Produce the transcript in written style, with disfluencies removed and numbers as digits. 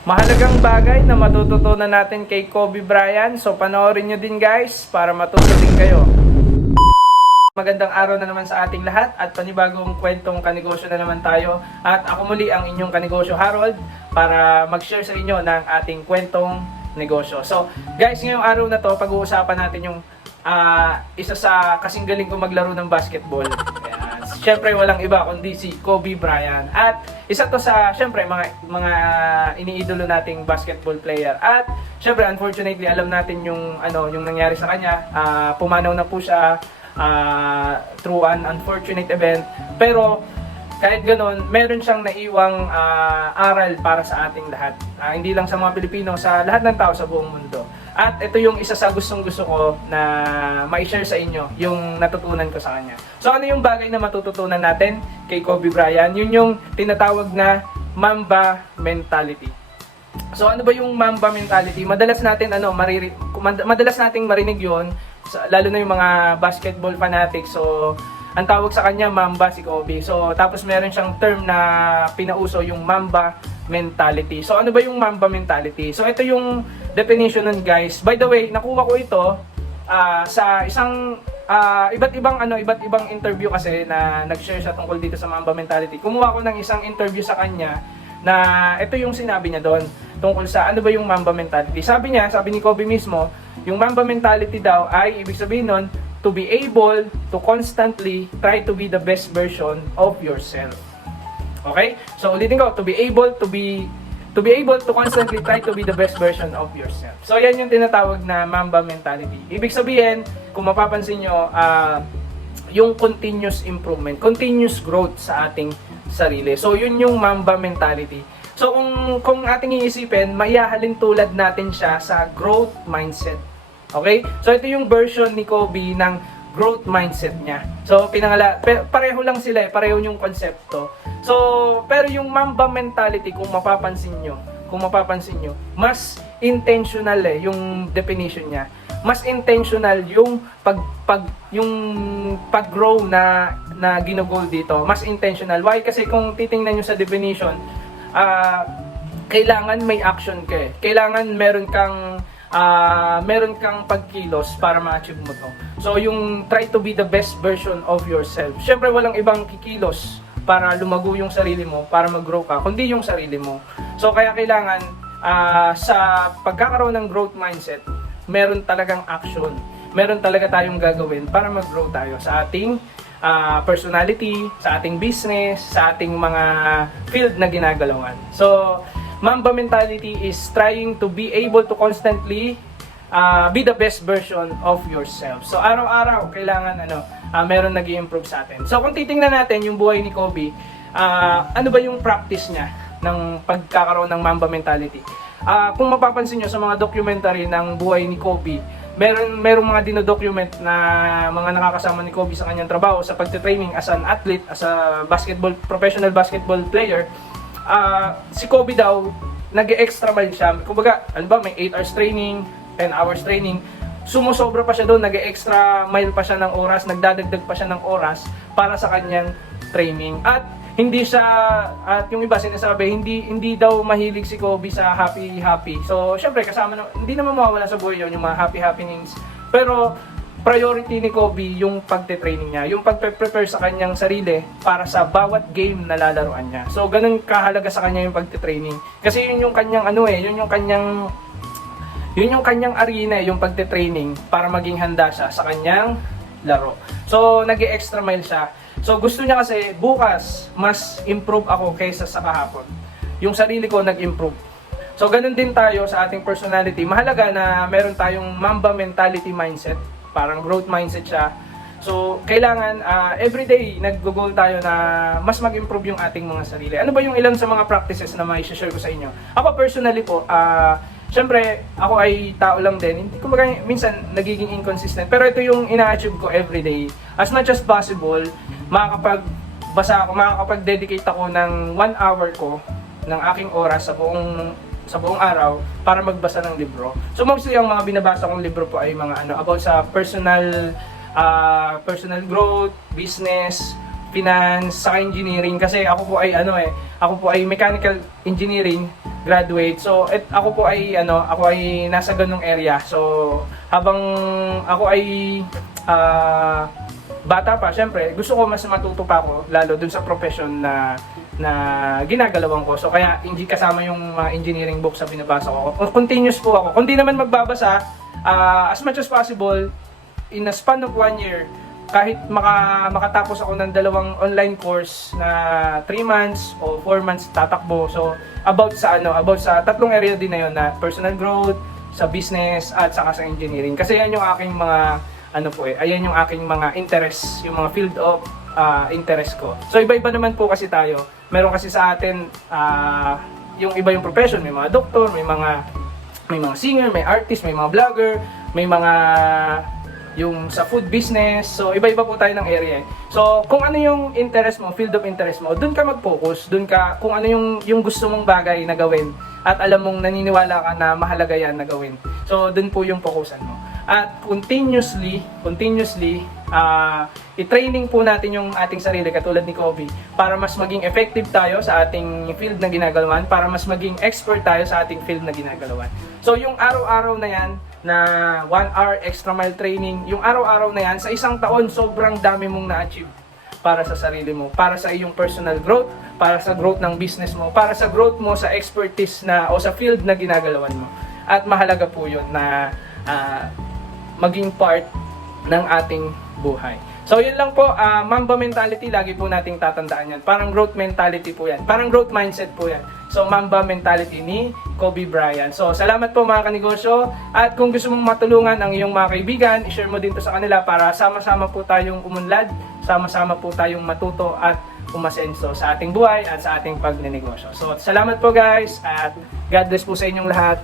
Mahalagang bagay na matututunan natin kay Kobe Bryant. So panoorin nyo din guys para matuto din kayo. Magandang araw na naman sa ating lahat at panibagong kwentong kanegosyo na naman tayo. At ako muli ang inyong kanegosyo Harold para mag-share sa inyo ng ating kwentong negosyo. So guys, ngayong araw na to pag-uusapan natin yung isa sa kasing galing ko maglaro ng basketball. Ayan. Siyempre walang iba kundi si Kobe Bryant. At isa to sa siyempre mga iniidolo nating basketball player. At siyempre unfortunately alam natin yung yung nangyari sa kanya. Pumanaw na po siya through an unfortunate event. Pero kahit ganoon, meron siyang naiwang aral para sa ating lahat. Hindi lang sa mga Pilipino, sa lahat ng tao sa buong mundo. At ito yung isa sa gustong-gusto ko na ma-share sa inyo, yung natutunan ko sa kanya. So ano yung bagay na matututunan natin kay Kobe Bryant? Yun yung tinatawag na Mamba mentality. So ano ba yung Mamba mentality? Madalas nating marinig yun, lalo na yung mga basketball fanatics. So ang tawag sa kanya Mamba si Kobe. So tapos meron siyang term na pinauso, yung Mamba mentality. So ano ba yung Mamba mentality? So ito yung definition nun guys. By the way, nakuha ko ito sa isang iba't ibang interview kasi na nag-share siya tungkol dito sa Mamba mentality. Kumuha ko ng isang interview sa kanya na ito yung sinabi niya doon tungkol sa ano ba yung Mamba mentality. Sabi ni Kobe mismo, yung Mamba mentality daw ay ibig sabihin nun, to be able to constantly try to be the best version of yourself. Okay? So ulitin ko, to be able to constantly try to be the best version of yourself. So yan yung tinatawag na Mamba mentality. Ibig sabihin, kung mapapansin nyo, yung continuous improvement, continuous growth sa ating sarili. So yun yung Mamba mentality. So kung ating iisipin, maihahalin tulad natin siya sa growth mindset. Okay? So ito yung version ni Kobe ng growth mindset niya. So pareho lang sila, pareho yung konsepto. So pero yung Mamba mentality, kung mapapansin nyo, mas intentional yung definition niya. Mas intentional yung pag-grow na ginugol dito. Mas intentional. Why? Kasi kung titingnan nyo sa definition, kailangan may action ka eh. Kailangan meron kang pagkilos para ma-achieve mo to. So yung try to be the best version of yourself. Syempre walang ibang kikilos para lumago yung sarili mo, para mag-grow ka, kundi yung sarili mo. So kaya kailangan sa pagkakaroon ng growth mindset, meron talagang action. Meron talaga tayong gagawin para mag-grow tayo sa ating personality, sa ating business, sa ating mga field na ginagalawan. So Mamba mentality is trying to be able to constantly be the best version of yourself. So araw-araw kailangan meron nag-i-improve sa atin. So kung titingnan natin yung buhay ni Kobe, ano ba yung practice niya ng pagkakaroon ng Mamba mentality? Kung mapapansin nyo sa mga documentary ng buhay ni Kobe, merong mga dinodocument na mga nakakasama ni Kobe sa kanyang trabaho sa pagte-training as an athlete, as a professional basketball player. Si Kobe daw, nag-extra mile siya. Kumbaga, may 8 hours training, 10 hours training. Sumusobra pa siya doon, nag-extra mile pa siya ng oras, nagdadagdag pa siya ng oras para sa kanyang training. At yung iba sinasabi, hindi daw mahilig si Kobe sa happy. So, syempre, hindi naman mawawala sa buhay yun, yung mga happy happenings. Pero, priority ni Kobe yung pagte-training niya, yung pagpe-prepare sa kanyang sarili para sa bawat game na lalaruan niya. So ganun kahalaga sa kanya yung pagte-training. Kasi yun yung kanyang yun yung kanyang arena, yung pagte-training para maging handa siya sa kanyang laro. So nag-e-extra mile siya. So gusto niya kasi bukas mas improve ako kaysa sa kahapon. Yung sarili ko nag-improve. So ganun din tayo sa ating personality. Mahalaga na meron tayong Mamba mentality mindset. Parang growth mindset siya. So, kailangan everyday nag-goal tayo na mas mag-improve yung ating mga sarili. Ano ba yung ilan sa mga practices na may share ko sa inyo? Ako personally po, syempre, ako ay tao lang din. Hindi ko minsan nagiging inconsistent. Pero ito yung ina-achieve ko everyday. As much as possible, makakapag-dedicate ako ng 1 hour ko, ng aking oras sa buong araw para magbasa ng libro. So mostly ang mga binabasa kong libro po ay mga about sa personal growth, business, finance, saka engineering kasi ako po ay ako po ay mechanical engineering graduate. So ako po ay ako ay nasa ganung area. So habang ako ay bata pa, syempre gusto ko mas matuto pa ako lalo dun sa profession na ginagalawan ko. So kaya hindi kasama yung mga engineering books sa binabasa ko. Continuous po ako. Kung di naman magbabasa, as much as possible in a span of 1 year, kahit makatapos ako ng 2 online course na 3 months o 4 months tatakbo. So about sa 3 area din na yun, na personal growth, sa business at saka sa engineering. Kasi yan yung aking mga ayan yung aking mga interest, yung mga field of interest ko. So iba-iba naman po kasi tayo. Meron kasi sa atin yung iba yung profession, may mga doktor, may mga singer, may artist, may mga vlogger, may mga yung sa food business. So iba-iba po tayo ng area. So kung ano yung interest mo, field of interest mo, doon ka mag-focus, doon ka kung ano yung gusto mong bagay na gawin at alam mong naniniwala ka na mahalaga yan na gawin. So doon po yung focusan mo. At continuously i-training po natin yung ating sarili katulad ni Kobe para mas maging effective tayo sa ating field na ginagalawan, para mas maging expert tayo sa ating field na ginagalawan. So yung araw-araw na yan na 1 hour extra mile training, yung araw-araw na yan sa isang taon sobrang dami mong na-achieve para sa sarili mo, para sa iyong personal growth, para sa growth ng business mo, para sa growth mo sa expertise na o sa field na ginagalawan mo. At mahalaga po yun na maging part ng ating buhay. So yun lang po, Mamba mentality, lagi po nating tatandaan yan. Parang growth mentality po yan. Parang growth mindset po yan. So Mamba mentality ni Kobe Bryant. So salamat po mga kanegosyo. At kung gusto mong matulungan ang iyong mga kaibigan, i-share mo din to sa kanila para sama-sama po tayong umunlad, sama-sama po tayong matuto at umasenso sa ating buhay at sa ating pagnenegosyo. So salamat po guys at God bless po sa inyong lahat.